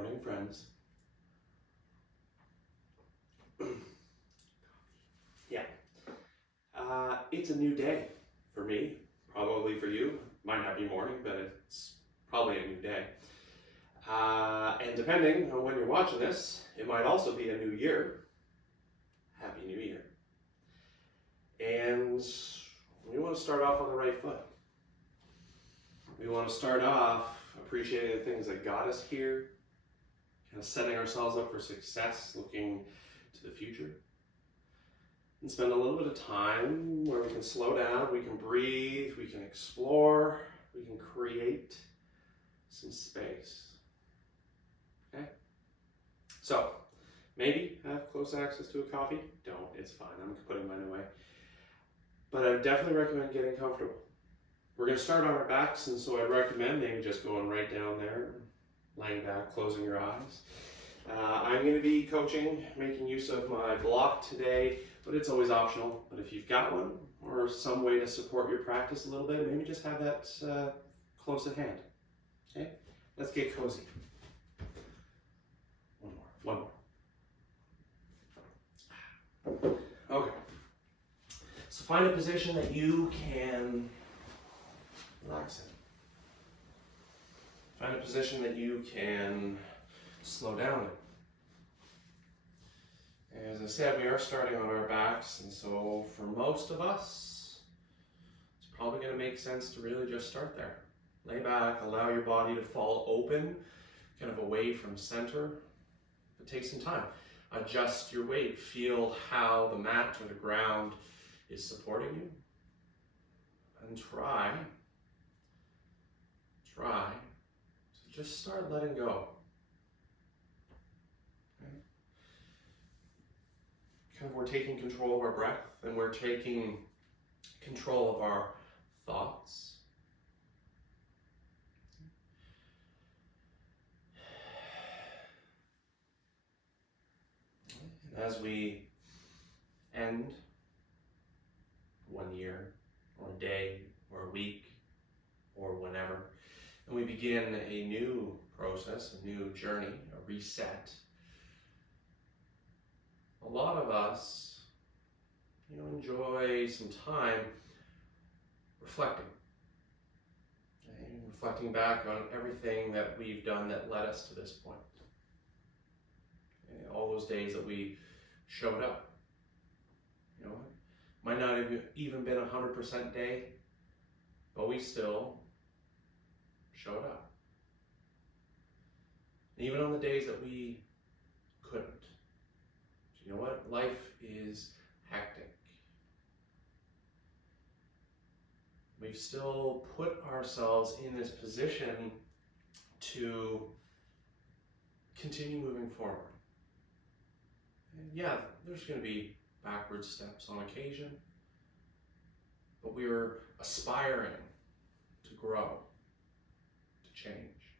Morning, friends. Yeah, it's a new day for me, probably for you. Might not be morning, but it's probably a new day. And depending on when you're watching this, it might also be a new year. Happy New Year. And we want to start off on the right foot. We want to start off appreciating the things that got us here, kind of setting ourselves up for success, looking to the future, and spend a little bit of time where we can slow down, we can breathe, we can explore, we can create some space. Okay? So, maybe have close access to a coffee. Don't, it's fine, I'm putting mine away. But I definitely recommend getting comfortable. We're going to start on our backs, and so I'd recommend maybe just going right down there, laying back, closing your eyes. I'm going to be coaching, making use of my block today, but it's always optional. But if you've got one or some way to support your practice a little bit, maybe just have that close at hand. Okay, let's get cozy. One more. Okay. So find a position that you can relax in. Find a position that you can slow down in. As I said, we are starting on our backs, and so for most of us, it's probably going to make sense to really just start there. Lay back, allow your body to fall open, kind of away from center, but take some time. Adjust your weight, feel how the mat or the ground is supporting you, and try to just start letting go. Kind of we're taking control of our breath, and we're taking control of our thoughts. And as we end one year, or a day, or a week, or whenever, and we begin a new process, a new journey, a reset, a lot of us, enjoy some time reflecting back on everything that we've done that led us to this point. All those days that we showed up. Might not have even been 100% day, but we still showed up. And even on the days that we couldn't. You know what? Life is hectic. We've still put ourselves in this position to continue moving forward. And yeah, there's going to be backward steps on occasion, but we're aspiring to grow, to change.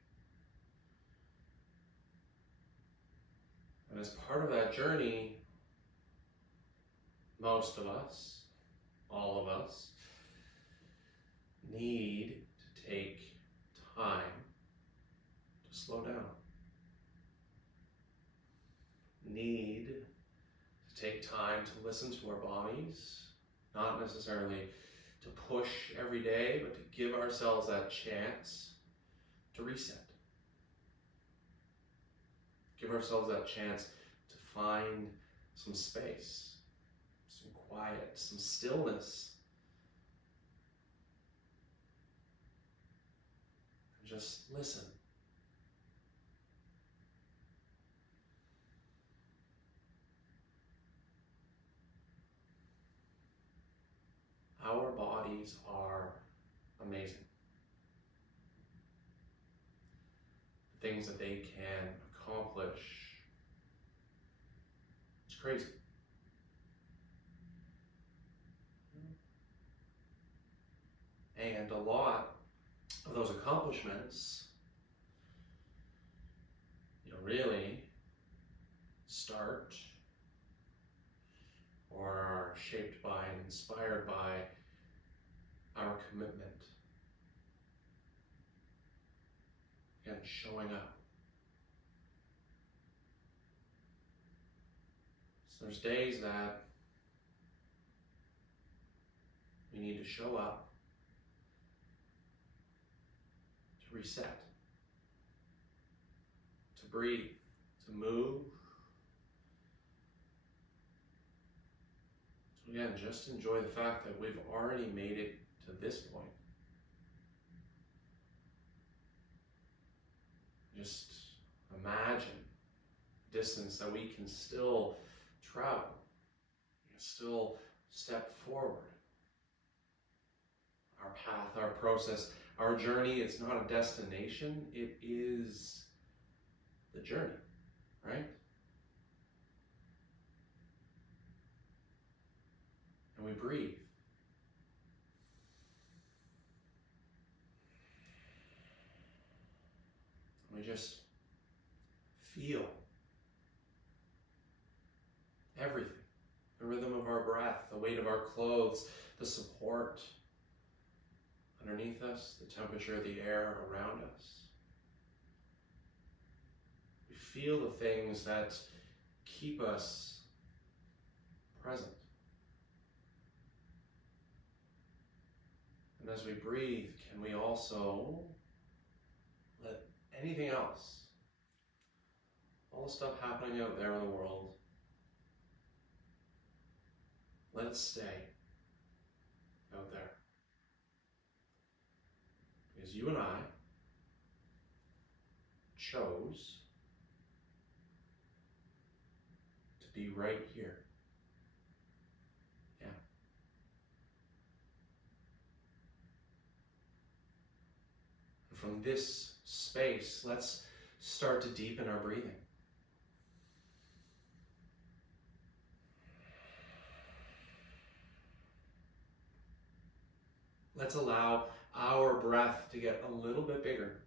And as part of that journey, most of us, all of us, need to take time to slow down. Need to take time to listen to our bodies, not necessarily to push every day, but to give ourselves that chance to reset. Give ourselves that chance to find some space, some quiet, some stillness. And just listen. Our bodies are amazing. The things that they can accomplish, it's crazy. And a lot of those accomplishments, really start or are shaped by and inspired by our commitment and showing up. So there's days that we need to show up to reset, to breathe, to move. So again, just enjoy the fact that we've already made it to this point. Just imagine distance that we can still travel, we can still step forward. Our path, our process, our journey, it's not a destination, it is the journey, right? And we breathe. We just feel everything. The rhythm of our breath, the weight of our clothes, the support underneath us, the temperature of the air around us. We feel the things that keep us present. And as we breathe, can we also let anything else, all the stuff happening out there in the world, let it stay out there. Because you and I chose to be right here. Yeah. And from this space, let's start to deepen our breathing. Let's allow our breath to get a little bit bigger.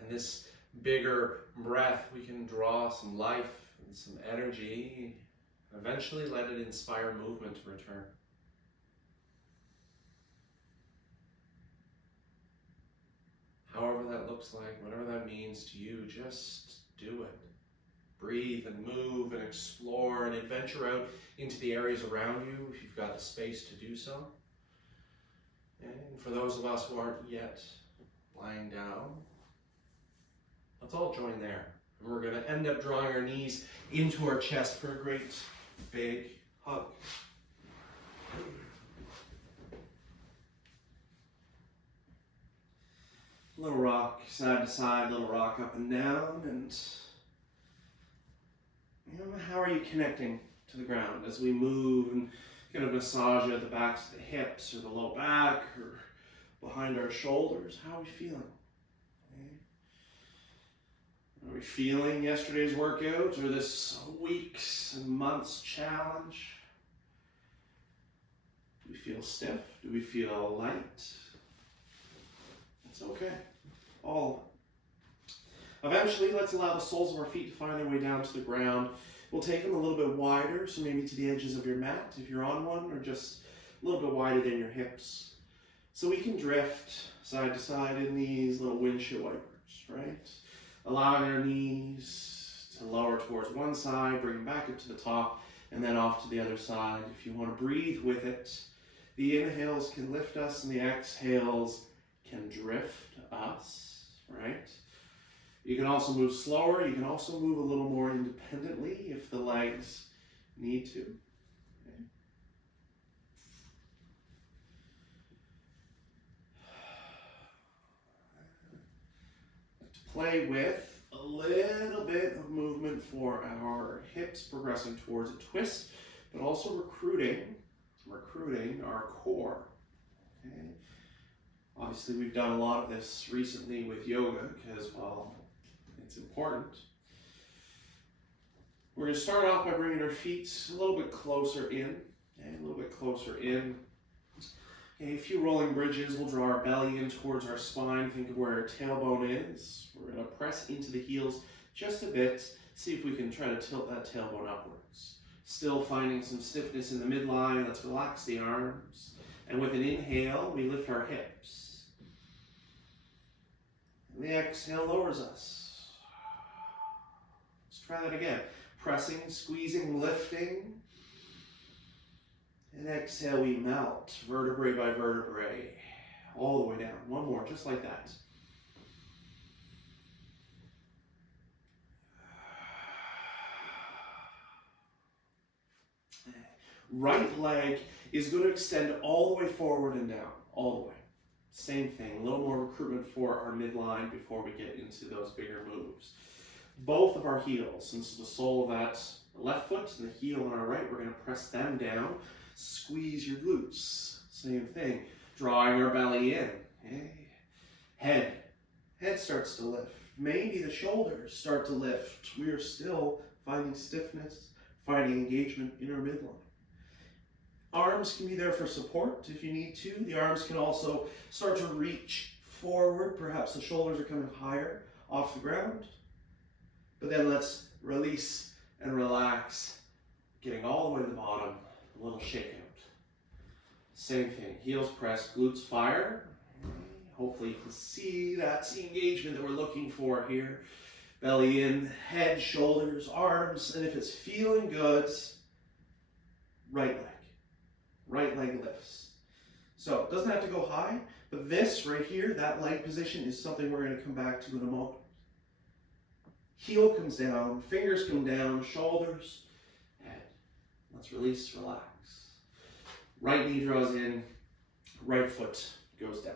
And this bigger breath, we can draw some life and some energy, and eventually let it inspire movement to return. However that looks like, whatever that means to you, just do it. Breathe and move and explore and adventure out into the areas around you if you've got the space to do so. And for those of us who aren't yet lying down, let's all join there. And we're going to end up drawing our knees into our chest for a great big hug. Little rock side to side, little rock up and down, and how are you connecting to the ground as we move and kind of massage at the backs of the hips or the low back or behind our shoulders? How are we feeling? Okay. Are we feeling yesterday's workout or this week's and month's challenge? Do we feel stiff? Do we feel light? It's okay. All of it. Eventually, let's allow the soles of our feet to find their way down to the ground. We'll take them a little bit wider, so maybe to the edges of your mat if you're on one, or just a little bit wider than your hips. So we can drift side to side in these little windshield wipers, right? Allowing our knees to lower towards one side, bring them back up to the top, and then off to the other side. If you want to breathe with it, the inhales can lift us and the exhales can drift us, right? You can also move slower. You can also move a little more independently if the legs need to. Okay. To play with a little bit of movement for our hips, progressing towards a twist, but also recruiting our core. Okay. Obviously, we've done a lot of this recently with yoga because, well, it's important. We're going to start off by bringing our feet a little bit closer in, okay, a little bit closer in. Okay, a few rolling bridges. We'll draw our belly in towards our spine. Think of where our tailbone is. We're going to press into the heels just a bit. See if we can try to tilt that tailbone upwards. Still finding some stiffness in the midline. Let's relax the arms. And with an inhale, we lift our hips. And the exhale lowers us. Let's try that again. Pressing, squeezing, lifting. And exhale, we melt, vertebrae by vertebrae, all the way down. One more, just like that. Right leg is going to extend all the way forward and down, all the way. Same thing, a little more recruitment for our midline before we get into those bigger moves. Both of our heels, since the sole of that left foot and the heel on our right, we're going to press them down. Squeeze your glutes. Same thing, drawing our belly in. Okay. Head starts to lift. Maybe the shoulders start to lift. We are still finding stiffness, finding engagement in our midline. Arms can be there for support if you need to. The arms can also start to reach forward. Perhaps the shoulders are coming higher off the ground. But then let's release and relax, getting all the way to the bottom, a little shake out. Same thing, heels press, glutes fire. Hopefully you can see that's the engagement that we're looking for here. Belly in, head, shoulders, arms, and if it's feeling good, right leg lifts. So it doesn't have to go high, but this right here, that leg position is something we're going to come back to in a moment. Heel comes down, fingers come down, shoulders, head. Let's release, relax. Right knee draws in, right foot goes down.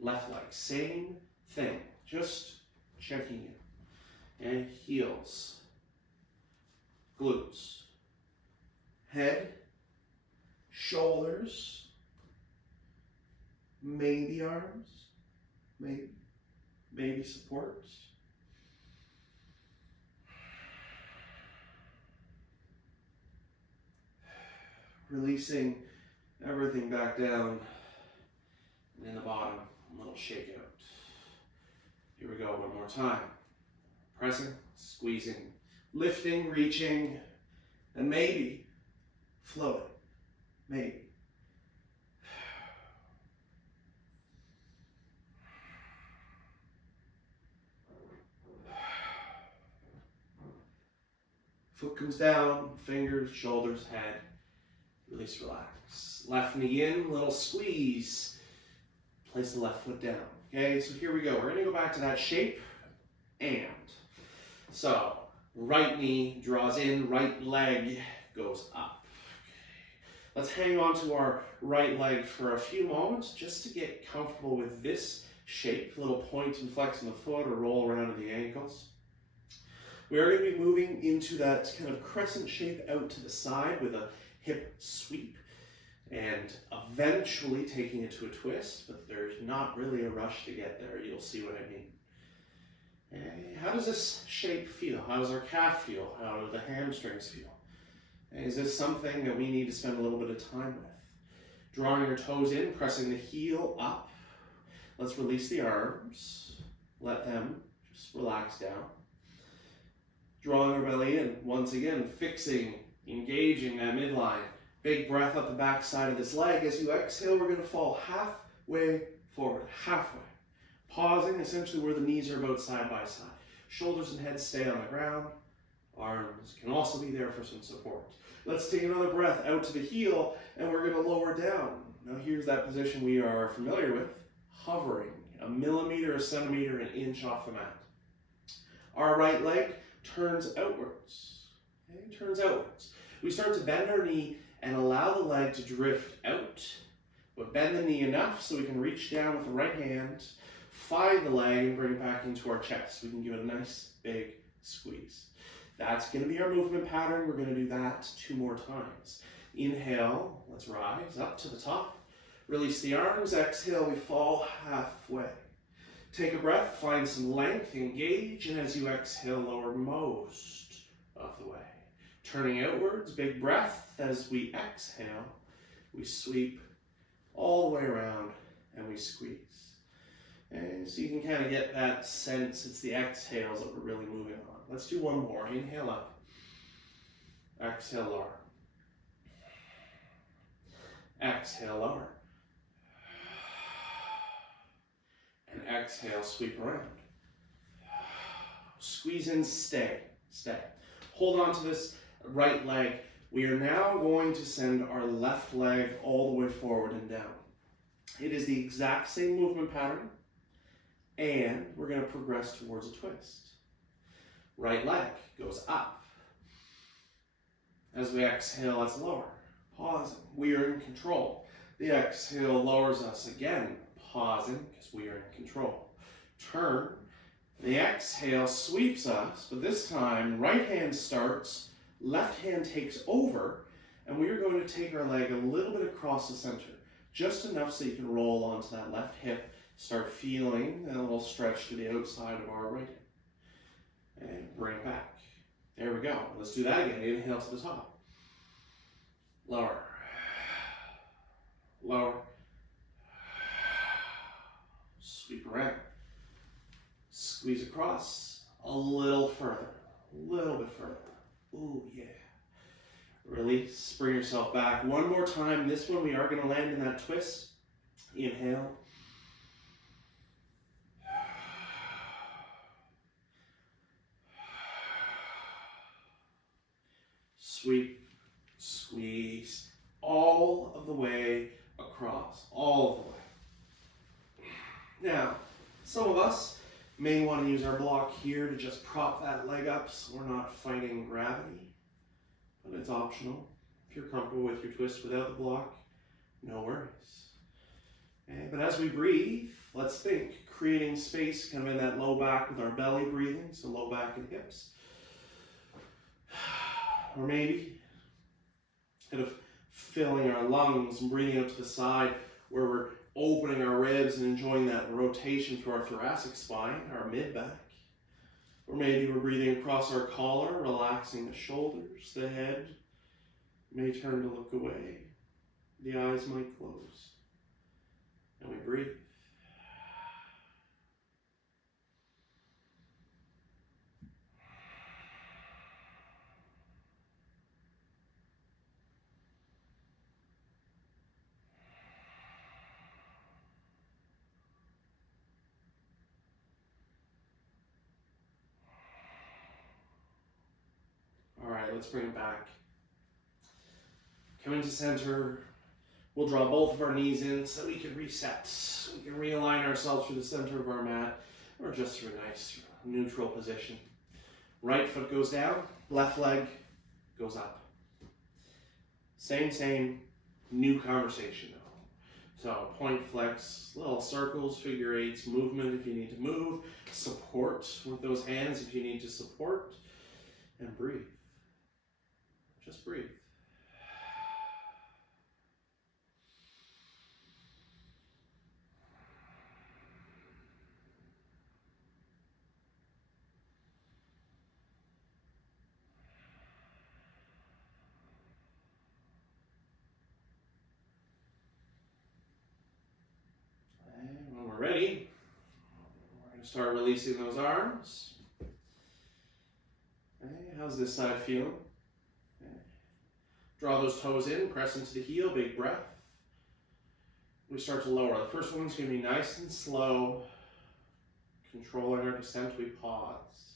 Left leg, same thing, just checking in. And heels, glutes, head, shoulders, maybe arms, maybe supports. Releasing everything back down, and in the bottom, a little shake out. Here we go, one more time. Pressing, squeezing, lifting, reaching, and maybe floating. Maybe. Foot comes down, fingers, shoulders, head. Release, relax. Left knee in, little squeeze. Place the left foot down. Okay, so here we go. We're going to go back to that shape. And so, right knee draws in, right leg goes up. Let's hang on to our right leg for a few moments just to get comfortable with this shape. A little point and flex in the foot or roll around in the ankles. We are going to be moving into that kind of crescent shape out to the side with a hip sweep and eventually taking it to a twist, but there's not really a rush to get there. You'll see what I mean. And how does this shape feel? How does our calf feel? How do the hamstrings feel? Is this something that we need to spend a little bit of time with? Drawing your toes in, pressing the heel up. Let's release the arms. Let them just relax down. Drawing our belly in. Once again, fixing, engaging that midline. Big breath up the back side of this leg. As you exhale, we're going to fall halfway forward. Halfway. Pausing essentially where the knees are about side by side. Shoulders and head stay on the ground. Arms can also be there for some support. Let's take another breath out to the heel, and we're going to lower down. Now here's that position we are familiar with, hovering a millimeter, a centimeter, an inch off the mat. Our right leg turns outwards. Okay? Turns outwards. We start to bend our knee and allow the leg to drift out, but bend the knee enough so we can reach down with the right hand, find the leg, and bring it back into our chest. We can give it a nice big squeeze. That's going to be our movement pattern. We're going to do that 2 more times. Inhale, let's rise up to the top. Release the arms. Exhale, we fall halfway. Take a breath, find some length, engage, and as you exhale, lower most of the way. Turning outwards, big breath. As we exhale, we sweep all the way around and we squeeze. And so you can kind of get that sense, it's the exhales that we're really moving on. Let's do one more. Inhale up. Exhale lower. Exhale lower. And exhale, sweep around. Squeeze in, stay, stay. Hold on to this right leg. We are now going to send our left leg all the way forward and down. It is the exact same movement pattern, and we're going to progress towards a twist. Right leg goes up. As we exhale, let's lower. Pausing. We are in control. The exhale lowers us again. Pausing because we are in control. Turn. The exhale sweeps us, but this time right hand starts, left hand takes over, and we are going to take our leg a little bit across the center, just enough so you can roll onto that left hip, start feeling a little stretch to the outside of our right hip. And bring it back. There we go. Let's do that again. Inhale to the top. Lower. Lower. Sweep around. Squeeze across. A little further. A little bit further. Ooh, yeah. Release. Bring yourself back. One more time. This one we are going to land in that twist. Inhale. Sweep, squeeze, all of the way across, all of the way. Now, some of us may want to use our block here to just prop that leg up so we're not fighting gravity, but it's optional. If you're comfortable with your twist without the block, no worries. Okay, but as we breathe, let's think, creating space kind of in that low back with our belly breathing, so low back and hips. Or maybe kind of filling our lungs and breathing out to the side where we're opening our ribs and enjoying that rotation through our thoracic spine, our mid-back. Or maybe we're breathing across our collar, relaxing the shoulders, the head may turn to look away. The eyes might close. And we breathe. All right, let's bring it back. Coming to center, we'll draw both of our knees in so we can reset. We can realign ourselves through the center of our mat, or just through a nice neutral position. Right foot goes down, left leg goes up. Same, new conversation though. So point flex, little circles, figure eights, movement if you need to move, support with those hands if you need to support, and breathe. Just breathe. And when we're ready, we're going to start releasing those arms. Okay, how's this side feeling? Draw those toes in, press into the heel, big breath. We start to lower. The first one's going to be nice and slow. Controlling our descent, we pause.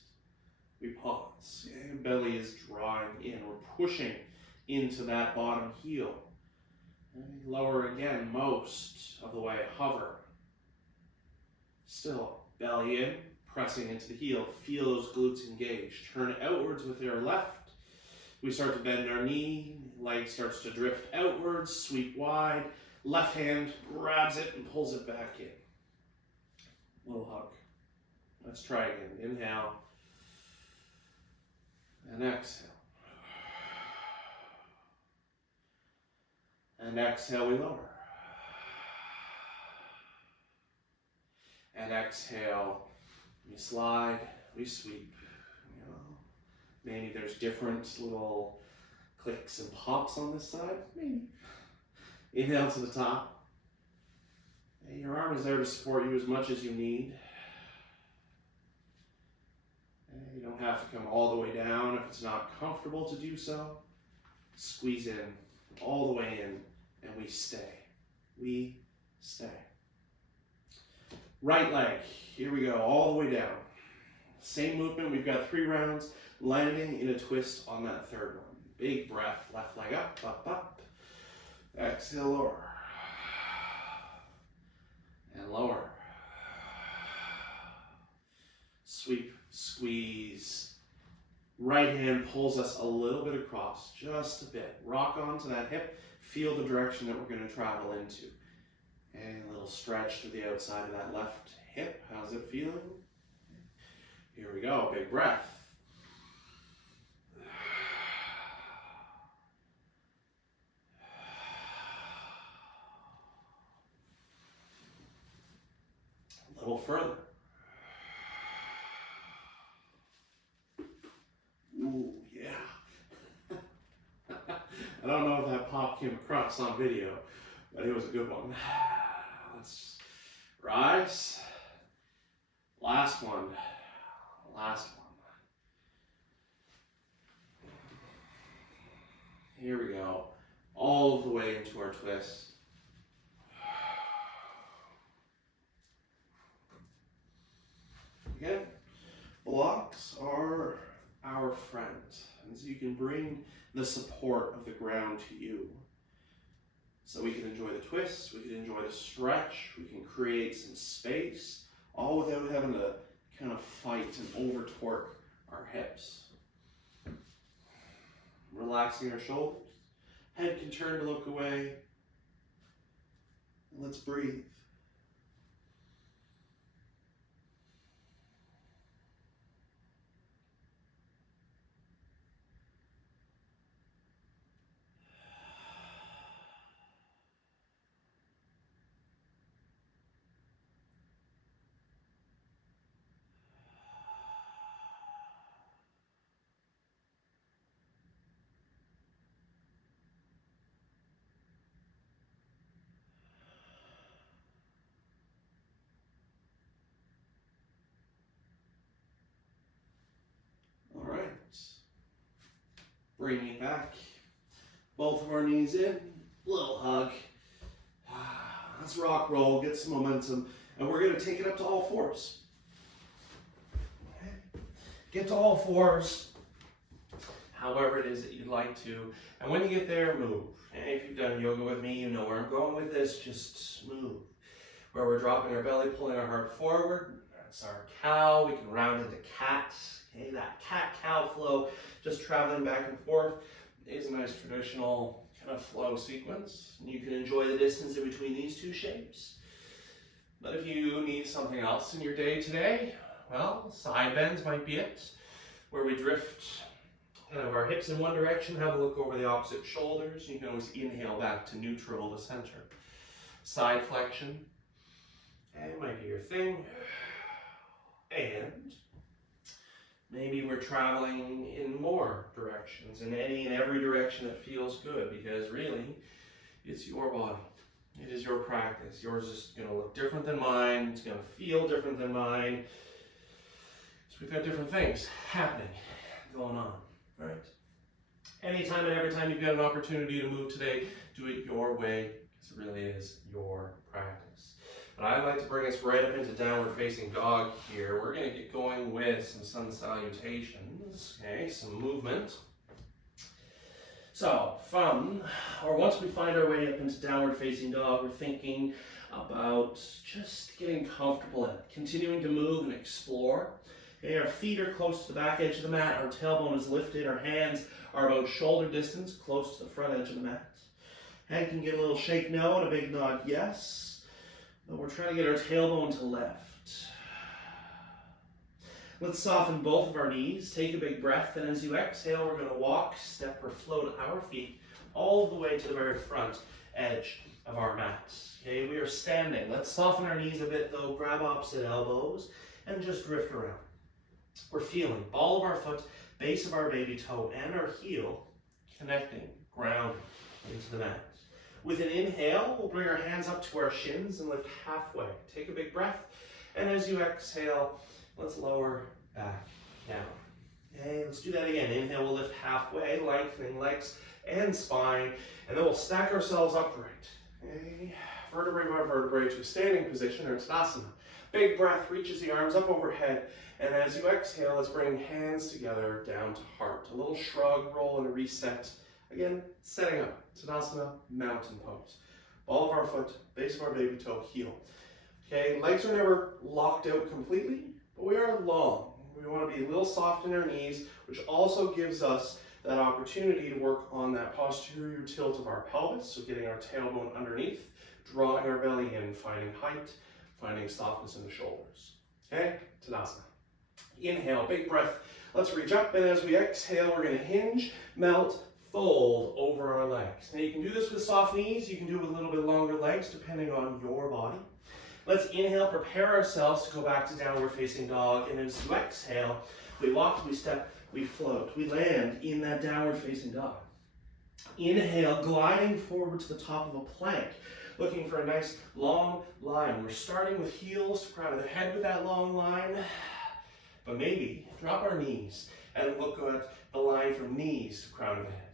We pause. And belly is drawing in. We're pushing into that bottom heel. And lower again, most of the way. Hover. Still, belly in, pressing into the heel. Feel those glutes engage. Turn outwards with your left. We start to bend our knee, leg starts to drift outwards, sweep wide, left hand grabs it and pulls it back in. Little hug. Let's try again. Inhale and exhale. And exhale, we lower. And exhale, we slide, we sweep. Maybe there's different little clicks and pops on this side. Maybe. Inhale to the top. And your arm is there to support you as much as you need. And you don't have to come all the way down if it's not comfortable to do so. Squeeze in, all the way in, and we stay. We stay. Right leg, here we go, all the way down. Same movement, we've got 3 rounds, landing in a twist on that third one. Big breath, left leg up, up, up. Exhale, lower. And lower. Sweep, squeeze. Right hand pulls us a little bit across, just a bit. Rock onto that hip, feel the direction that we're going to travel into. And a little stretch to the outside of that left hip. How's it feeling? Here we go, big breath. A little further. Ooh, yeah. I don't know if that pop came across on video, but it was a good one. Let's rise. Last one. Last one. Here we go. All the way into our twist. Again, blocks are our friends. And so you can bring the support of the ground to you. So we can enjoy the twist, we can enjoy the stretch, we can create some space, all without having to kind of fight and over torque our hips. Relaxing our shoulders, head can turn to look away. Let's breathe. Bring it back. Both of our knees in. Little hug. Let's rock roll, get some momentum. And we're going to take it up to all fours. Okay. Get to all fours, however it is that you'd like to. And when you get there, move. And if you've done yoga with me, you know where I'm going with this. Just move. Where we're dropping our belly, pulling our heart forward. That's our cow. We can round into cat. Okay, that cat-cow flow, just traveling back and forth, is a nice traditional kind of flow sequence. And you can enjoy the distance in between these two shapes. But if you need something else in your day today, well, side bends might be it, where we drift kind of our hips in one direction, have a look over the opposite shoulders. You can always inhale back to neutral to center. Side flexion, and it might be your thing. And maybe we're traveling in more directions, in any and every direction that feels good, because really, it's your body. It is your practice. Yours is going to look different than mine. It's going to feel different than mine. So we've got different things happening, going on, right? Anytime and every time you've got an opportunity to move today, do it your way, because it really is your practice. But I'd like to bring us right up into downward facing dog here. We're going to get going with some sun salutations, okay, some movement. So once we find our way up into downward facing dog, we're thinking about just getting comfortable in it, continuing to move and explore. Okay, our feet are close to the back edge of the mat, our tailbone is lifted, our hands are about shoulder distance, close to the front edge of the mat. Head can get a little shake no and a big nod yes. But we're trying to get our tailbone to left. Let's soften both of our knees. Take a big breath, and as you exhale, we're going to walk, step, or float our feet all the way to the very front edge of our mat. Okay, we are standing. Let's soften our knees a bit, though. Grab opposite elbows and just drift around. We're feeling ball of our foot, base of our baby toe, and our heel connecting, grounding into the mat. With an inhale, we'll bring our hands up to our shins and lift halfway. Take a big breath, and as you exhale, let's lower back down. Okay, let's do that again. Inhale, we'll lift halfway, lengthening legs and spine, and then we'll stack ourselves upright. Okay, vertebrae by vertebrae to a standing position or Tadasana. Big breath, reaches the arms up overhead. And as you exhale, let's bring hands together down to heart. A little shrug, roll, and reset. Again, setting up. Tadasana, mountain pose. Ball of our foot, base of our baby toe, heel. Okay, legs are never locked out completely, but we are long. We want to be a little soft in our knees, which also gives us that opportunity to work on that posterior tilt of our pelvis, so getting our tailbone underneath, drawing our belly in, finding height, finding softness in the shoulders. Okay, Tadasana. Inhale, big breath. Let's reach up, and as we exhale, we're going to hinge, melt, fold over our legs. Now you can do this with soft knees, you can do it with a little bit longer legs, depending on your body. Let's inhale, prepare ourselves to go back to downward facing dog, and as you exhale, we walk, we step, we float, we land in that downward facing dog. Inhale, gliding forward to the top of a plank, looking for a nice long line. We're starting with heels to crown of the head with that long line, but maybe drop our knees and look at the line from knees to crown of the head.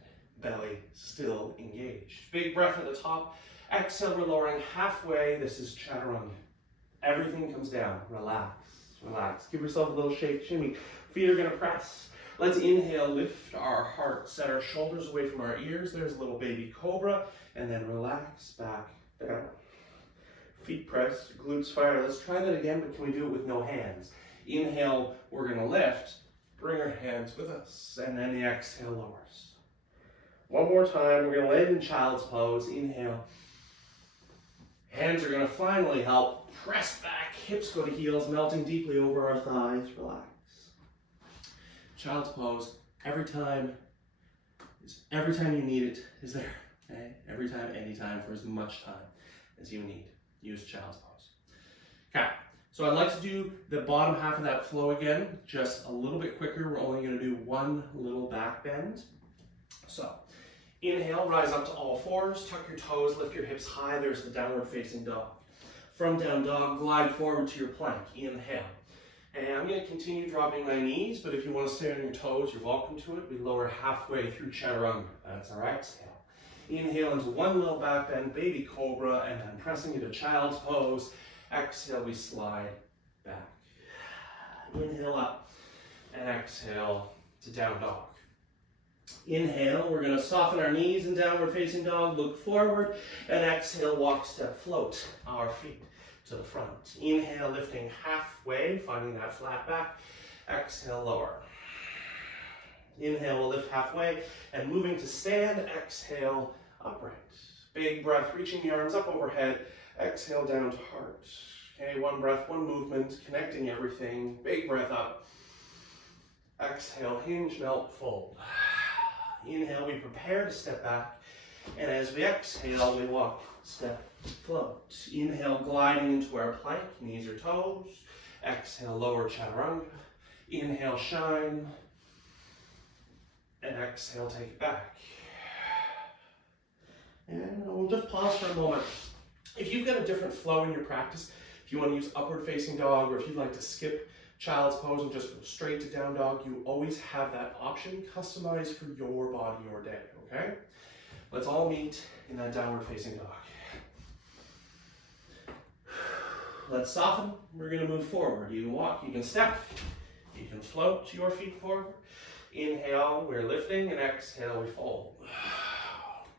Belly still engaged. Big breath at the top. Exhale, we're lowering halfway. This is chaturanga. Everything comes down. Relax, relax. Give yourself a little shake, shimmy. Feet are going to press. Let's inhale, lift our heart, set our shoulders away from our ears. There's a little baby cobra, and then relax back down. Feet press, glutes fire. Let's try that again, but can we do it with no hands? Inhale, we're going to lift. Bring our hands with us, and then the exhale lowers. One more time, we're going to land in child's pose. Inhale. Hands are going to finally help. Press back, hips go to heels, melting deeply over our thighs. Relax. Child's pose, every time you need it is there. Okay? Every time, anytime, for as much time as you need. Use child's pose. Okay, so I'd like to do the bottom half of that flow again, just a little bit quicker. We're only going to do one little back bend. So, inhale, rise up to all fours, tuck your toes, lift your hips high. There's the downward facing dog. From down dog, glide forward to your plank. Inhale. And I'm going to continue dropping my knees, but if you want to stay on your toes, you're welcome to it. We lower halfway through chaturanga. That's our exhale. Inhale into one little back bend, baby cobra, and then pressing into child's pose. Exhale, we slide back. Inhale up, and exhale to down dog. Inhale, we're going to soften our knees in downward facing dog, look forward, and exhale, walk, step, float our feet to the front. Inhale, lifting halfway, finding that flat back. Exhale, lower. Inhale, we'll lift halfway, and moving to stand, exhale, upright. Big breath, reaching the arms up overhead. Exhale, down to heart. Okay, one breath, one movement, connecting everything. Big breath up. Exhale, hinge, melt, fold. Inhale, we prepare to step back, and as we exhale, we walk, step, float. Inhale, gliding into our plank, knees or toes. Exhale, lower chaturanga. Inhale, shine, and exhale, take it back. And we'll just pause for a moment. If you've got a different flow in your practice, if you want to use upward facing dog, or if you'd like to skip child's pose and just go straight to down dog, you always have that option, customized for your body, your day, okay? Let's all meet in that downward facing dog. Let's soften. We're going to move forward. You can walk, you can step, you can float your feet forward. Inhale, we're lifting, and exhale, we fold.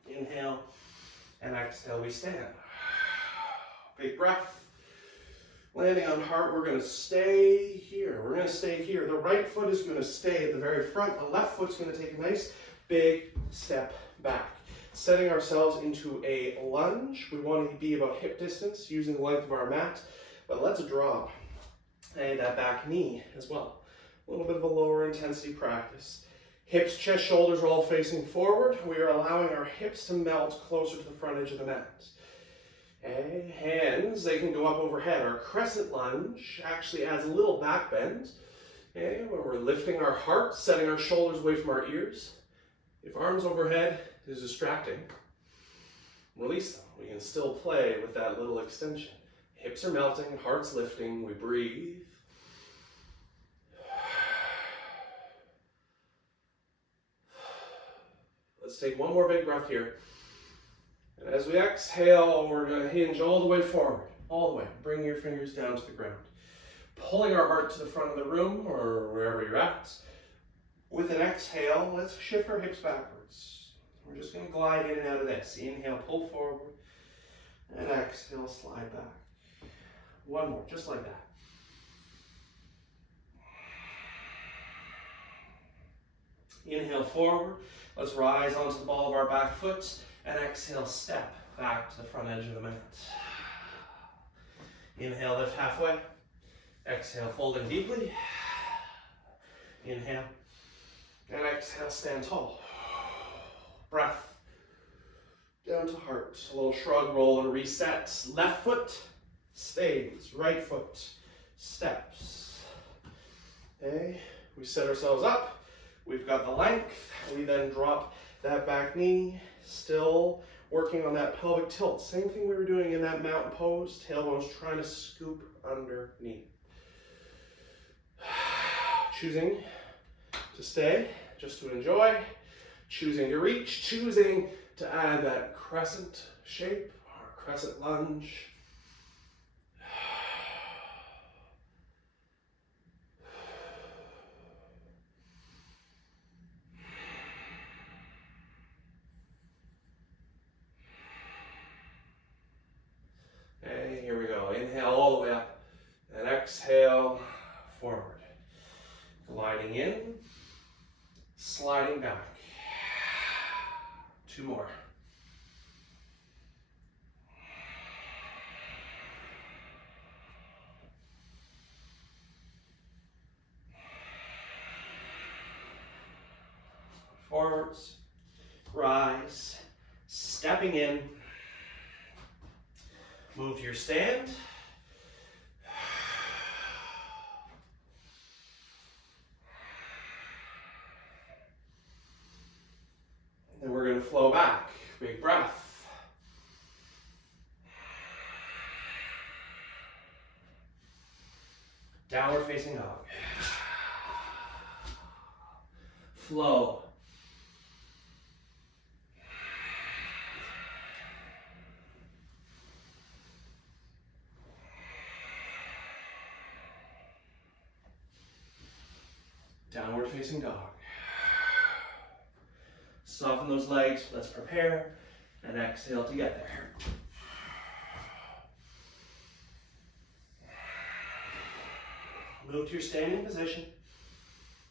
Inhale, and exhale, we stand. Big breath. Landing on heart, we're going to stay here. We're going to stay here. The right foot is going to stay at the very front. The left foot's going to take a nice big step back. Setting ourselves into a lunge. We want to be about hip distance using the length of our mat. But let's drop that back knee as well. A little bit of a lower intensity practice. Hips, chest, shoulders are all facing forward. We are allowing our hips to melt closer to the front edge of the mat. Okay, hands, they can go up overhead. Our crescent lunge actually adds a little back bend. Okay, where we're lifting our heart, setting our shoulders away from our ears. If arms overhead is distracting, release them. We can still play with that little extension. Hips are melting, heart's lifting, we breathe. Let's take one more big breath here. And as we exhale, we're going to hinge all the way forward, all the way. Bring your fingers down to the ground. pulling our heart to the front of the room or wherever you're at. With an exhale, let's shift our hips backwards. We're just going to glide in and out of this. Inhale, pull forward, and exhale, slide back. One more, just like that. Inhale forward, let's rise onto the ball of our back foot, and exhale, step back to the front edge of the mat. Inhale, lift halfway. Exhale, folding deeply. Inhale, and exhale, stand tall. Breath, down to heart. A little shrug, roll, and reset. Left foot stays, right foot steps. Okay, we set ourselves up. We've got the length. We then drop that back knee, still working on that pelvic tilt. Same thing we were doing in that mountain pose. Tailbone's trying to scoop underneath. Choosing to stay, just to enjoy. Choosing to reach. Choosing to add that crescent shape, or crescent lunge. Okay, here we go. Inhale all the way up, and exhale forward. Gliding in, sliding back. Two more. Forwards, rise, stepping in. Move to your stand. And then we're going to flow back. Big breath. Downward facing dog. Flow. Downward facing dog. Soften those legs. Let's prepare and exhale to get there. Move to your standing position.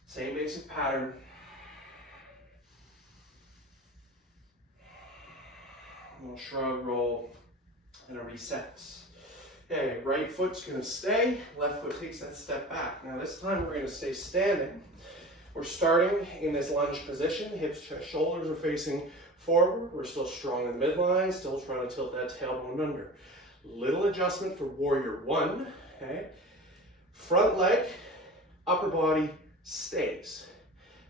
Same basic pattern. A little shrug, roll, and a reset. Okay, right foot's going to stay, left foot takes that step back. Now this time we're going to stay standing. We're starting in this lunge position, hips, chest, shoulders are facing forward. We're still strong in the midline, still trying to tilt that tailbone under. Little adjustment for warrior one, okay? Front leg, upper body stays.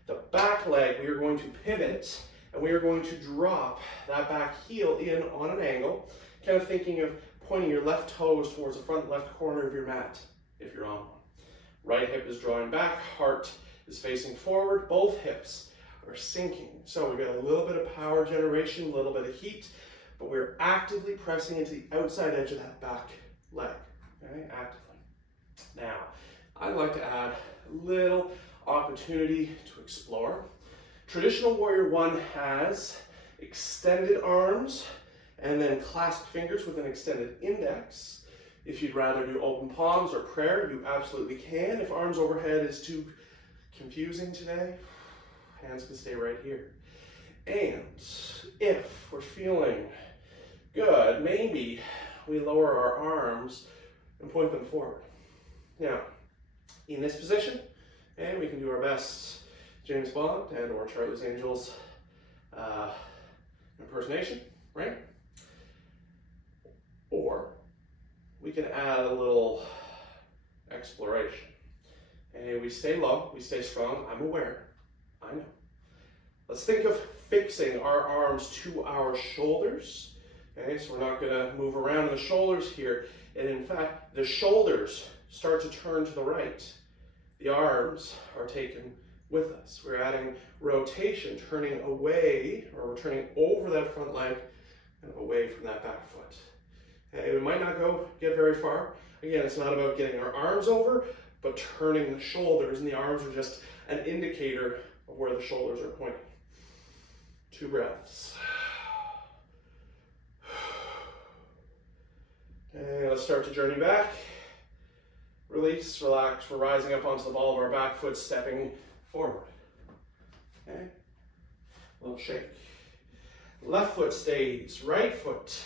The back leg, we are going to pivot, and we are going to drop that back heel in on an angle, kind of thinking of pointing your left toes towards the front left corner of your mat, if you're on one. Right hip is drawing back, heart is facing forward, both hips are sinking. So we've got a little bit of power generation, a little bit of heat, but we're actively pressing into the outside edge of that back leg, okay, actively. Now, I'd like to add a little opportunity to explore. Traditional warrior one has extended arms, and then clasp fingers with an extended index. If you'd rather do open palms or prayer, you absolutely can. If arms overhead is too confusing today, hands can stay right here. And if we're feeling good, maybe we lower our arms and point them forward. Now, in this position, and we can do our best James Bond and or Charlie's Angels impersonation, right? Or we can add a little exploration. And we stay low, we stay strong. I'm aware, I know. Let's think of fixing our arms to our shoulders. Okay, so we're not gonna move around in the shoulders here. And in fact, the shoulders start to turn to the right. The arms are taken with us. We're adding rotation, turning away, or we're turning over that front leg and away from that back foot. Okay, we might not get very far. Again, it's not about getting our arms over, but turning the shoulders, and the arms are just an indicator of where the shoulders are pointing. 2 breaths. And let's start to journey back. Release, relax. We're rising up onto the ball of our back foot, stepping forward. Okay? A little shake. Left foot stays, right foot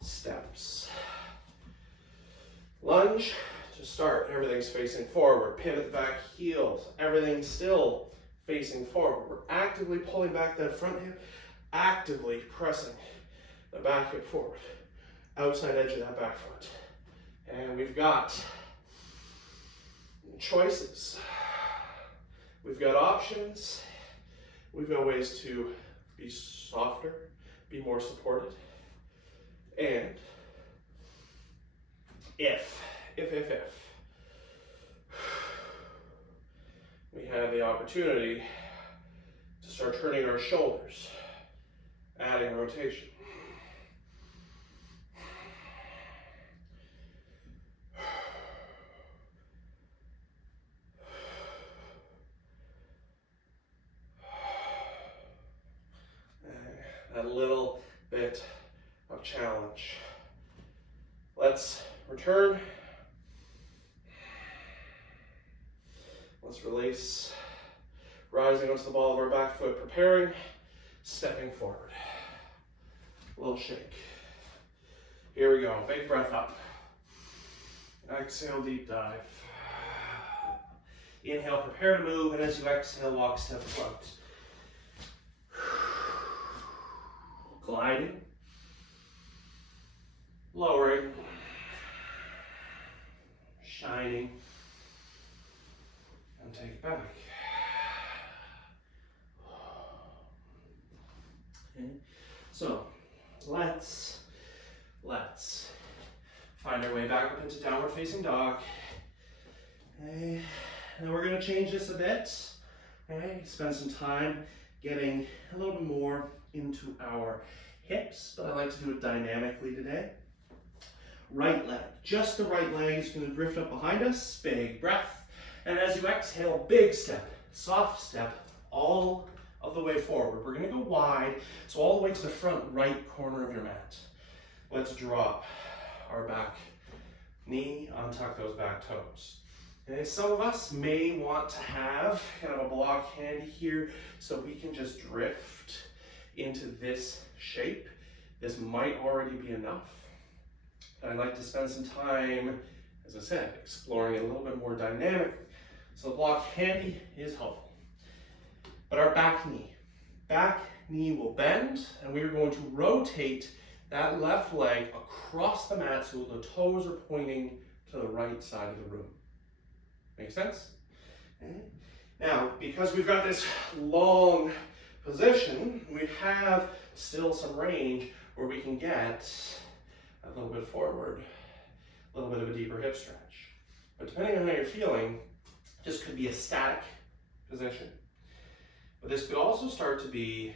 steps. Lunge to start. Everything's facing forward. Pivot back, heels. Everything's still facing forward. We're actively pulling back that front hip, actively pressing the back hip forward. Outside edge of that back foot. And we've got choices. We've got options. We've got ways to be softer, be more supported. And if we have the opportunity to start turning our shoulders, adding rotation. A little bit of challenge. Let's return. Let's release. Rising onto the ball of our back foot, preparing, stepping forward. A little shake. Here we go. Big breath up. Exhale, deep dive. Inhale, prepare to move, and as you exhale, walk, step, float. Gliding, lowering, shining, and take it back. Okay. So let's find our way back up into downward facing dog. Okay. And we're going to change this a bit. Okay. Spend some time getting a little bit more into our hips, but I like to do it dynamically today. Right leg, just the right leg is going to drift up behind us. Big breath. And as you exhale, big step, soft step, all of the way forward. We're going to go wide, so all the way to the front right corner of your mat. Let's drop our back knee, untuck those back toes. Okay, some of us may want to have kind of a block handy here so we can just drift into this shape. This might already be enough. But I'd like to spend some time, as I said, exploring it a little bit more dynamically. So the block handy is helpful. But our back knee will bend, and we are going to rotate that left leg across the mat so the toes are pointing to the right side of the room. Make sense? Okay. Now, because we've got this long position, we have still some range where we can get a little bit forward, a little bit of a deeper hip stretch. But depending on how you're feeling, this could be a static position. But this could also start to be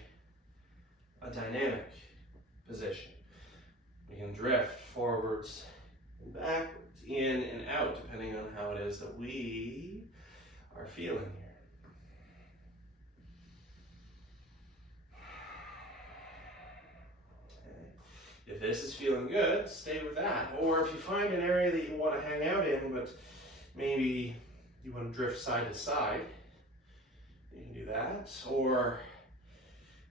a dynamic position. We can drift forwards and backwards, in and out, depending on how it is that we are feeling here. If this is feeling good, stay with that. Or if you find an area that you want to hang out in, but maybe you want to drift side to side, you can do that. Or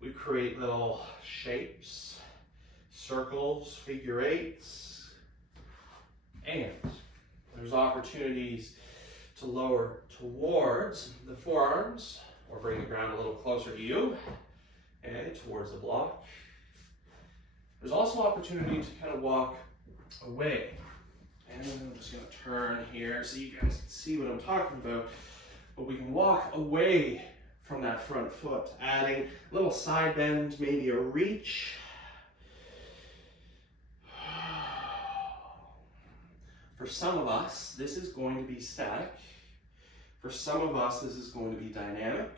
we create little shapes, circles, figure eights, and there's opportunities to lower towards the forearms or bring the ground a little closer to you and towards the block. There's also opportunity to kind of walk away. And I'm just going to turn here so you guys can see what I'm talking about. But we can walk away from that front foot, adding a little side bend, maybe a reach. For some of us, this is going to be static. For some of us, this is going to be dynamic.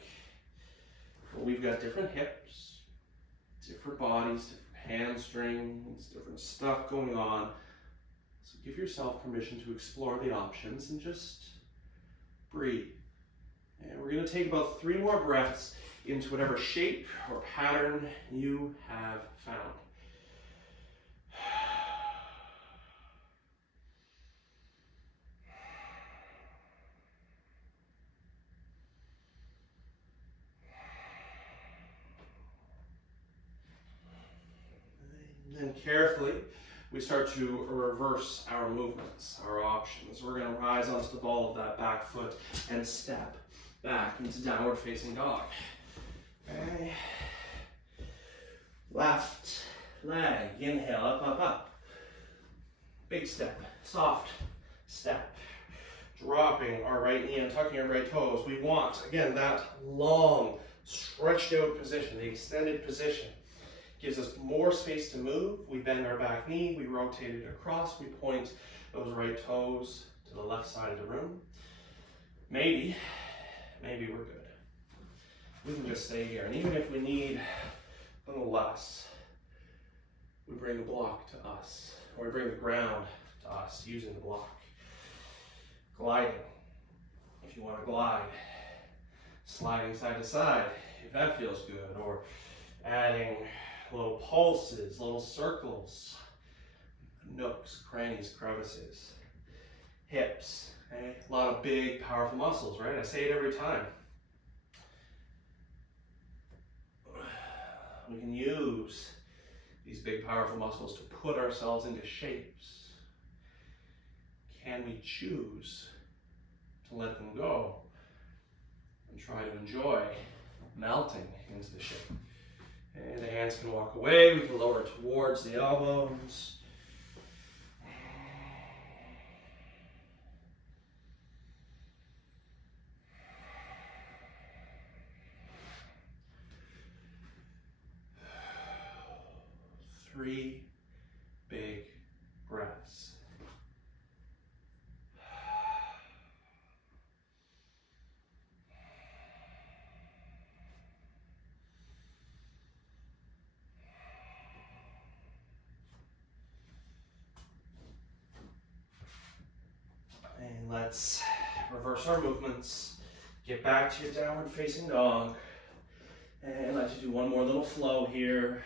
But we've got different hips, different bodies, different hamstrings, different stuff going on. So give yourself permission to explore the options and just breathe. And we're going to take about 3 more breaths into whatever shape or pattern you have found. And carefully, we start to reverse our movements, our options. We're going to rise onto the ball of that back foot and step back into downward facing dog. Okay. Left leg, inhale, up, up, up. Big step, soft step. Dropping our right knee and tucking our right toes. We want, again, that long, stretched out position, the extended position. Gives us more space to move. We bend our back knee, we rotate it across, we point those right toes to the left side of the room. Maybe we're good. We can just stay here. And even if we need a little less, we bring the block to us, or we bring the ground to us using the block. Gliding, if you want to glide. Sliding side to side, if that feels good, or adding little pulses, little circles, nooks, crannies, crevices, hips, okay? A lot of big, powerful muscles, right? I say it every time. We can use these big, powerful muscles to put ourselves into shapes. Can we choose to let them go and try to enjoy melting into the shape? And the hands can walk away, we can lower towards the elbows. Three big breaths. And let's reverse our movements. Get back to your downward facing dog. And let's do one more little flow here.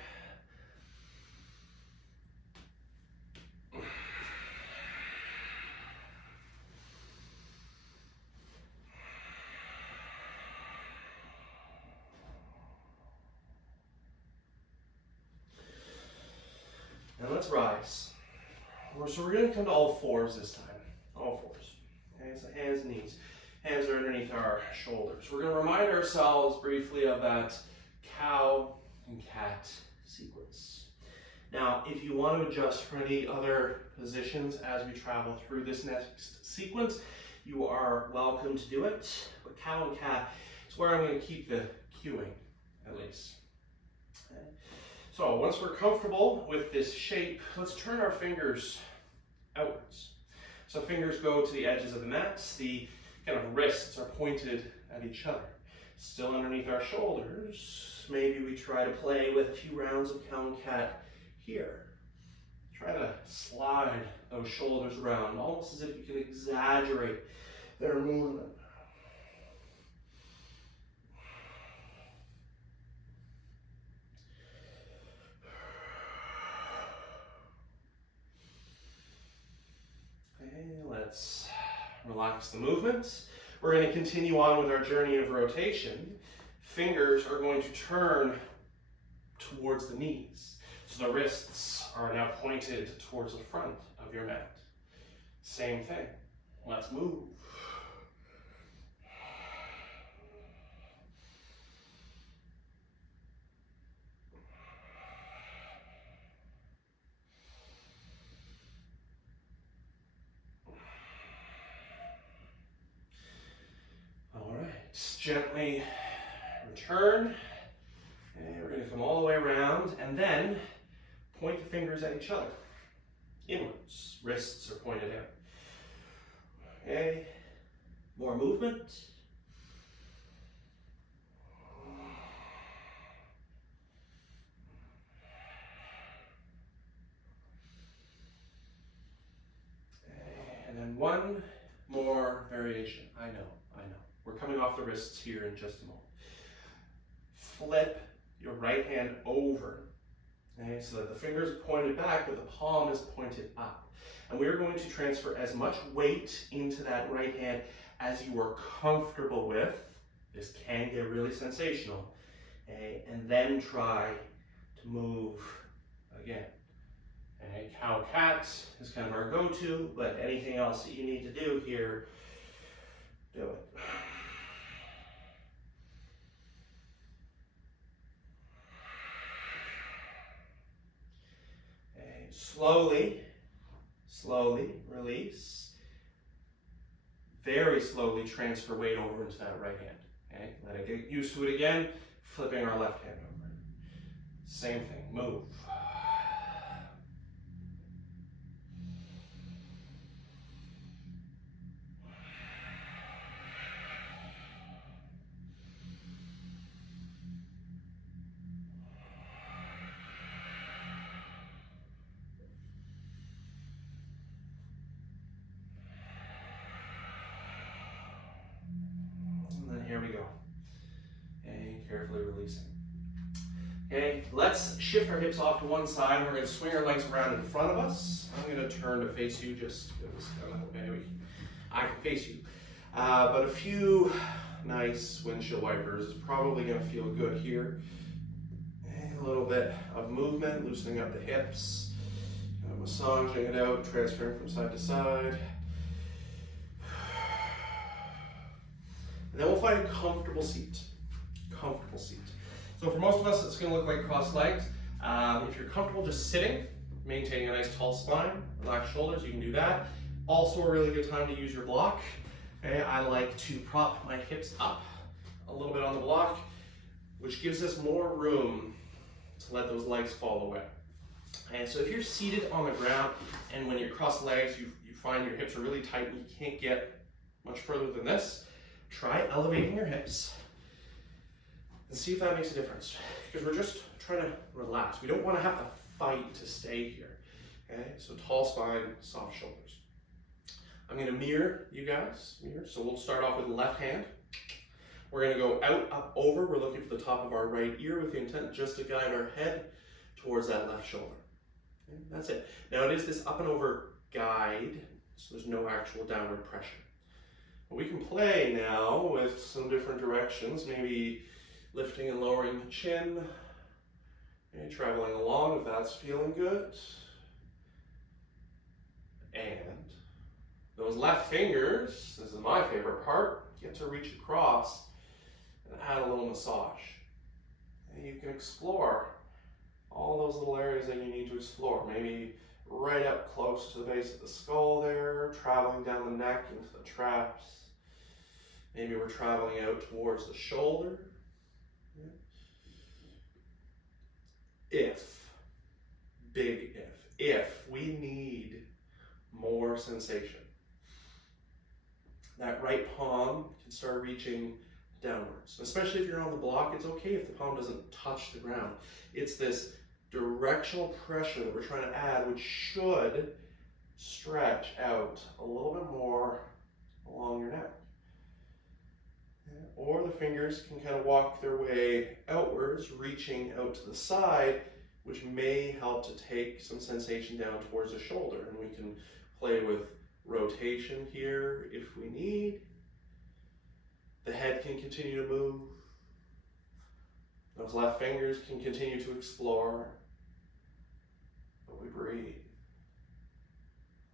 And let's rise. So we're going to come to all fours this time. All fours. Okay, so hands and knees. Hands are underneath our shoulders. We're going to remind ourselves briefly of that cow and cat sequence. Now, if you want to adjust for any other positions as we travel through this next sequence, you are welcome to do it. But cow and cat is where I'm going to keep the cueing, at least. Okay. So once we're comfortable with this shape, let's turn our fingers outwards. So fingers go to the edges of the mat. The kind of wrists are pointed at each other. Still underneath our shoulders. Maybe we try to play with a few rounds of cow and cat here. Try to slide those shoulders around, almost as if you can exaggerate their movement. Let's relax the movements. We're going to continue on with our journey of rotation. Fingers are going to turn towards the knees. So the wrists are now pointed towards the front of your mat. Same thing. Let's move. Gently return, and we're going to come all the way around, and then point the fingers at each other, inwards. Wrists are pointed out. Okay, more movement. And one more variation. I know. We're coming off the wrists here in just a moment. Flip your right hand over, okay, so that the fingers are pointed back, but the palm is pointed up. And we're going to transfer as much weight into that right hand as you are comfortable with. This can get really sensational. Okay, and then try to move again. Okay, cow cat is kind of our go-to, but anything else that you need to do here, do it. Okay, slowly release. Very slowly transfer weight over into that right hand. Okay, let it get used to it again, flipping our left hand over. Same thing, move. Here we go. And carefully releasing. Okay, let's shift our hips off to one side. We're going to swing our legs around in front of us. I'm going to turn to face you just because I can face you. But a few nice windshield wipers is probably going to feel good here. And a little bit of movement, loosening up the hips, massaging it out, transferring from side to side. And then we'll find a comfortable seat. So for most of us, it's going to look like crossed legs. If you're comfortable just sitting, maintaining a nice tall spine, relaxed shoulders, you can do that. Also a really good time to use your block. Okay, I like to prop my hips up a little bit on the block, which gives us more room to let those legs fall away. And so if you're seated on the ground and when you're crossed legs, you find your hips are really tight and you can't get much further than this, try elevating your hips and see if that makes a difference. Because we're just trying to relax. We don't want to have to fight to stay here. Okay, so tall spine, soft shoulders. I'm going to mirror you guys. So we'll start off with the left hand. We're going to go out, up, over. We're looking for the top of our right ear with the intent just to guide our head towards that left shoulder. Okay, that's it. Now it is this up and over guide, so there's no actual downward pressure. We can play now with some different directions, maybe lifting and lowering the chin, okay, traveling along if that's feeling good. And those left fingers, this is my favorite part, get to reach across and add a little massage. And you can explore all those little areas that you need to explore. Maybe right up close to the base of the skull there, traveling down the neck into the traps. Maybe we're traveling out towards the shoulder. If we need more sensation, that right palm can start reaching downwards. Especially if you're on the block, it's okay if the palm doesn't touch the ground. It's this directional pressure that we're trying to add, which should stretch out a little bit more along your neck. Or the fingers can kind of walk their way outwards, reaching out to the side, which may help to take some sensation down towards the shoulder. And we can play with rotation here if we need. The head can continue to move. Those left fingers can continue to explore. But we breathe.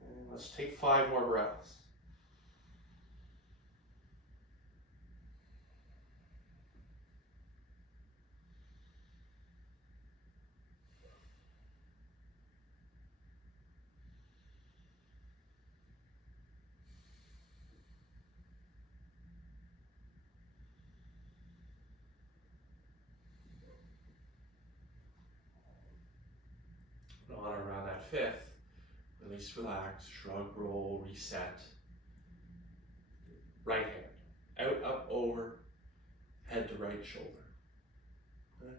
And let's take 5 more breaths. On around that 5th, release, relax, shrug, roll, reset. Right hand, out, up, over, head to right shoulder. Okay.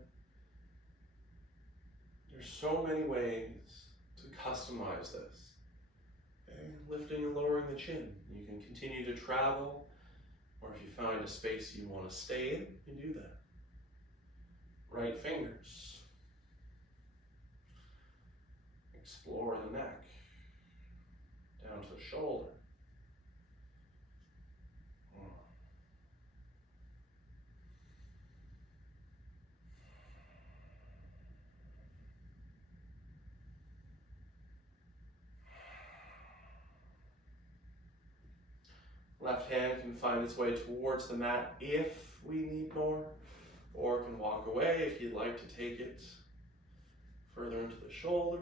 There's so many ways to customize this. And lifting and lowering the chin. You can continue to travel, or if you find a space you want to stay in, you can do that. Right fingers. Explore the neck. Down to the shoulder. Left hand can find its way towards the mat if we need more, or can walk away if you'd like to take it further into the shoulder.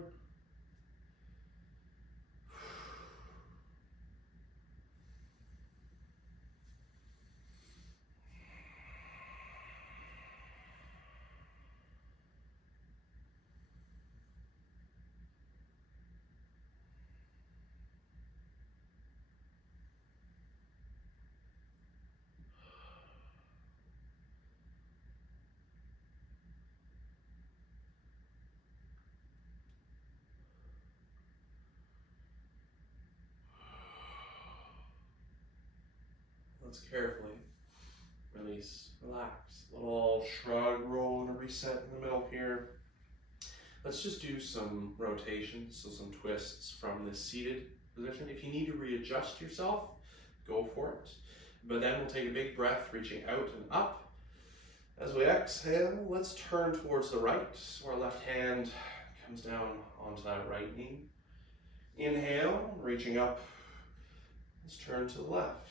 Let's carefully release, relax. Little shrug, roll, and a reset in the middle here. Let's just do some rotations, so some twists from this seated position. If you need to readjust yourself, go for it. But then we'll take a big breath, reaching out and up. As we exhale, let's turn towards the right, so our left hand comes down onto that right knee. Inhale, reaching up. Let's turn to the left.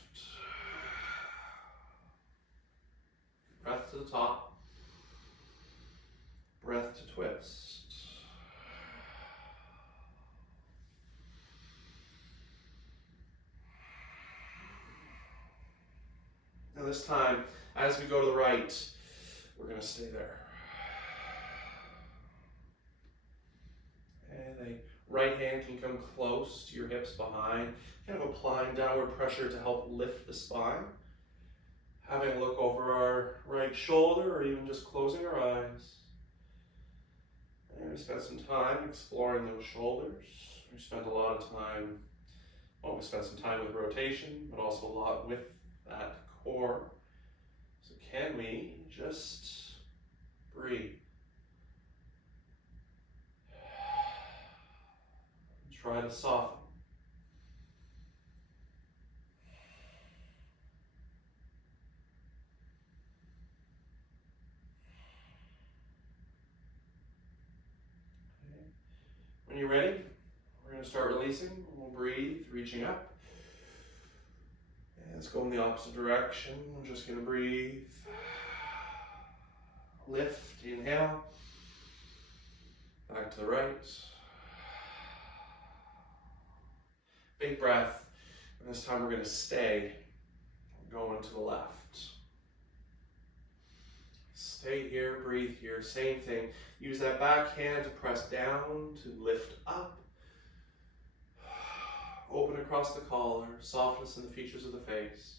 Breath to the top. Breath to twist. Now this time, as we go to the right, we're going to stay there. And the right hand can come close to your hips behind, kind of applying downward pressure to help lift the spine. Having a look over our right shoulder, or even just closing our eyes. And we spent some time exploring those shoulders. We spent a lot of time, well, we spent some time with rotation, but also a lot with that core. So can we just breathe? Try to soften. When you're ready, we're going to start releasing. We'll breathe, reaching up. And let's go in the opposite direction. We're just going to breathe. Lift, inhale. Back to the right. Big breath. And this time we're going to stay. Going to the left. Stay here, breathe here, same thing. Use that back hand to press down, to lift up. Open across the collar, softness in the features of the face.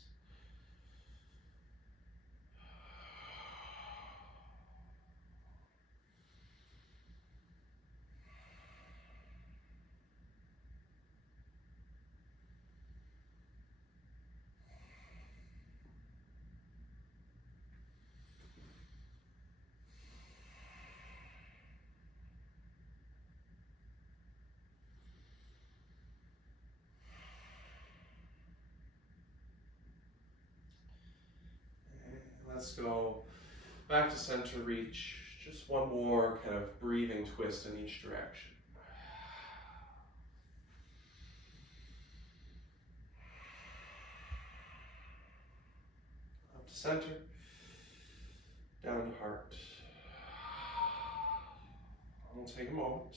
Let's go back to center reach. Just one more kind of breathing twist in each direction. Up to center, down to heart. We'll take a moment,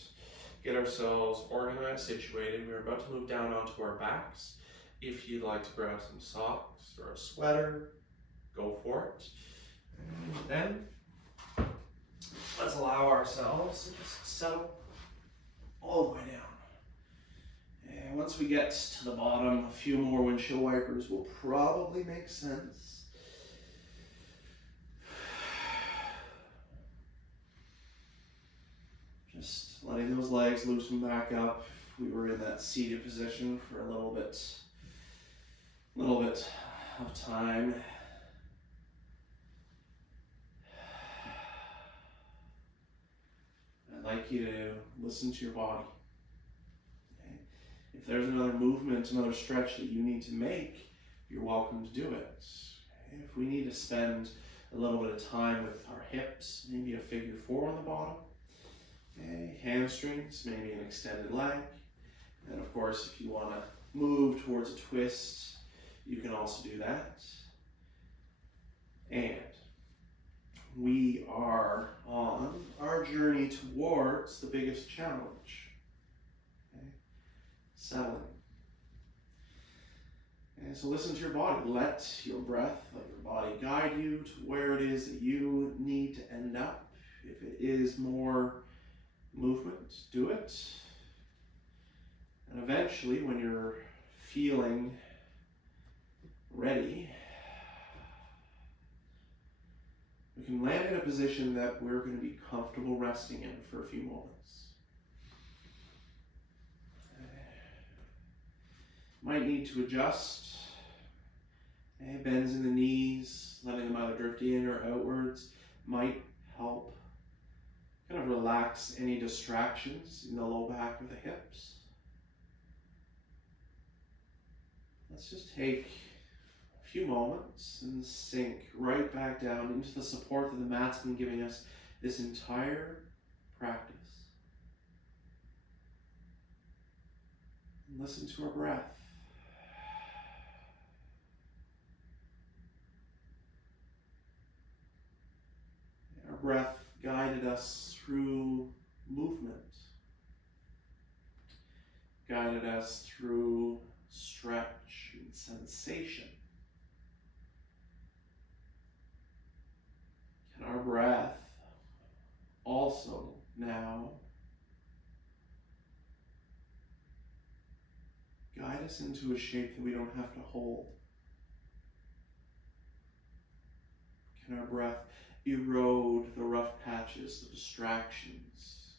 get ourselves organized, situated. We're about to move down onto our backs. If you'd like to grab some socks or a sweater, go for it. And then let's allow ourselves to just settle all the way down. And once we get to the bottom, a few more windshield wipers will probably make sense. Just letting those legs loosen back up. If we were in that seated position for a little bit of time. I'd like you to listen to your body. Okay? If there's another movement, another stretch that you need to make, you're welcome to do it. Okay? If we need to spend a little bit of time with our hips, maybe a figure 4 on the bottom. Okay? Hamstrings, maybe an extended leg. And of course, if you want to move towards a twist, you can also do that. And we are on our journey towards the biggest challenge. Okay? Settling. And so listen to your body. Let your breath, let your body guide you to where it is that you need to end up. If it is more movement, do it. And eventually, when you're feeling ready, we can land in a position that we're going to be comfortable resting in for a few moments. Might need to adjust. Bends in the knees, letting them either drift in or outwards, might help kind of relax any distractions in the low back of the hips. Let's just take a few moments and sink right back down into the support that the mat's been giving us this entire practice. And listen to our breath. Our breath guided us through movement, guided us through stretch and sensation. Can our breath also now guide us into a shape that we don't have to hold? Can our breath erode the rough patches, the distractions,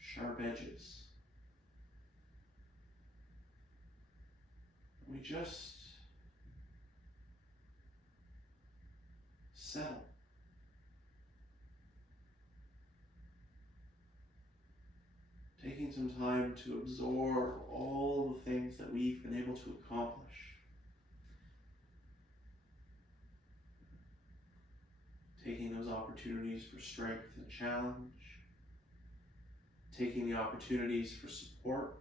sharp edges? We just settle. Taking some time to absorb all the things that we've been able to accomplish. Taking those opportunities for strength and challenge. Taking the opportunities for support.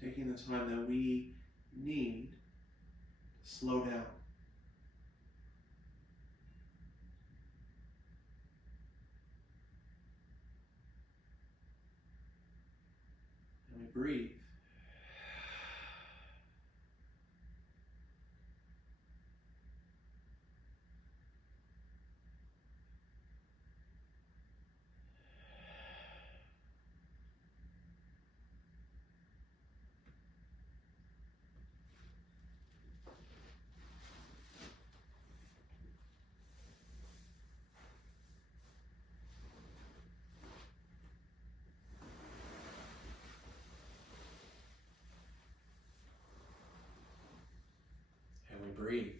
Taking the time that we need to slow down. And we breathe. Breathe.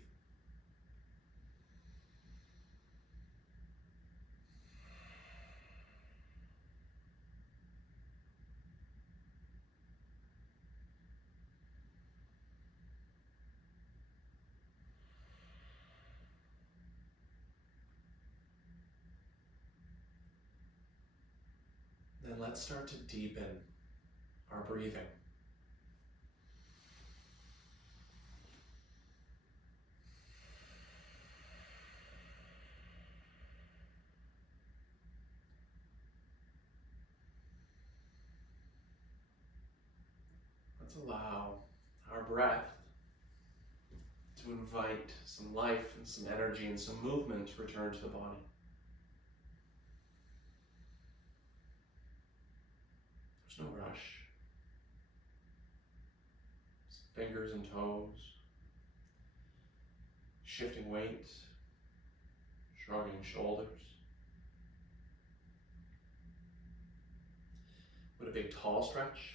Then let's start to deepen our breathing. Let's allow our breath to invite some life and some energy and some movement to return to the body. There's no rush. Some fingers and toes, shifting weight, shrugging shoulders. But a big tall stretch,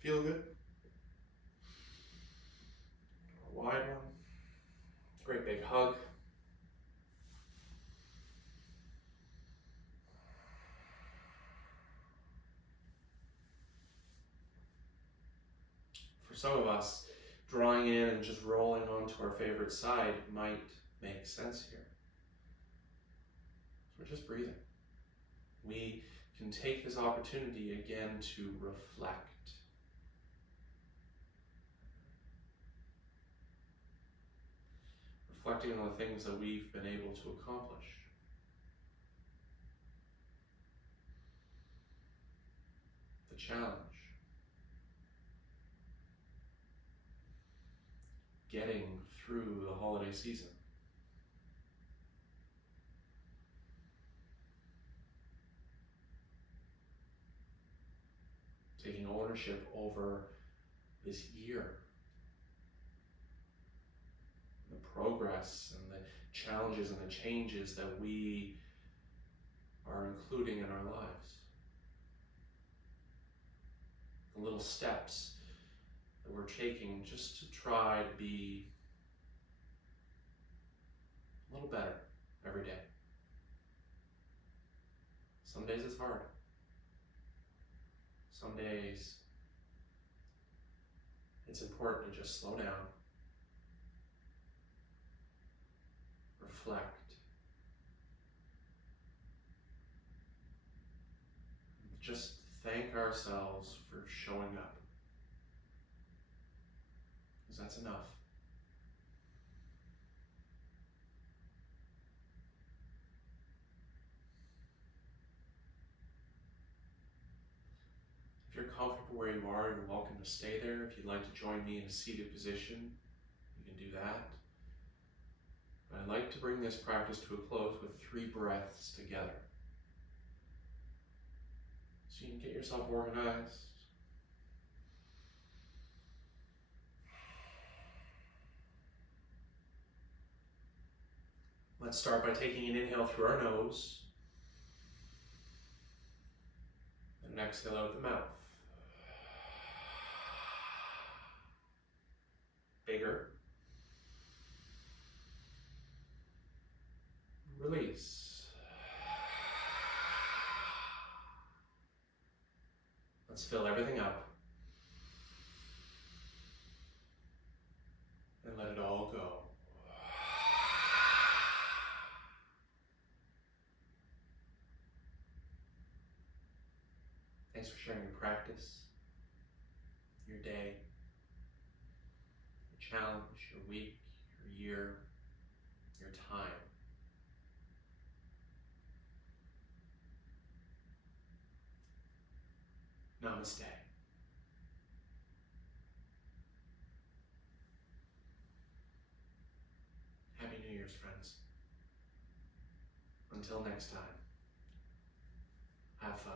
feel good. A wide one, great big hug. For some of us, drawing in and just rolling onto our favorite side might make sense here. So we're just breathing. We can take this opportunity again to reflect. Reflecting on the things that we've been able to accomplish. The challenge. Getting through the holiday season. Taking ownership over this year. The progress and the challenges and the changes that we are including in our lives. The little steps that we're taking just to try to be a little better every day. Some days it's hard. Some days it's important to just slow down, reflect, just thank ourselves for showing up, because that's enough. If you're comfortable where you are, you're welcome to stay there. If you'd like to join me in a seated position, you can do that. But I'd like to bring this practice to a close with 3 breaths together. So you can get yourself organized. Let's start by taking an inhale through our nose and an exhale out the mouth. Bigger. Release. Let's fill everything up and let it all go. Thanks for sharing your practice, your day, your challenge, your week, your year, your time. Namaste. Happy New Year's, friends. Until next time, have fun.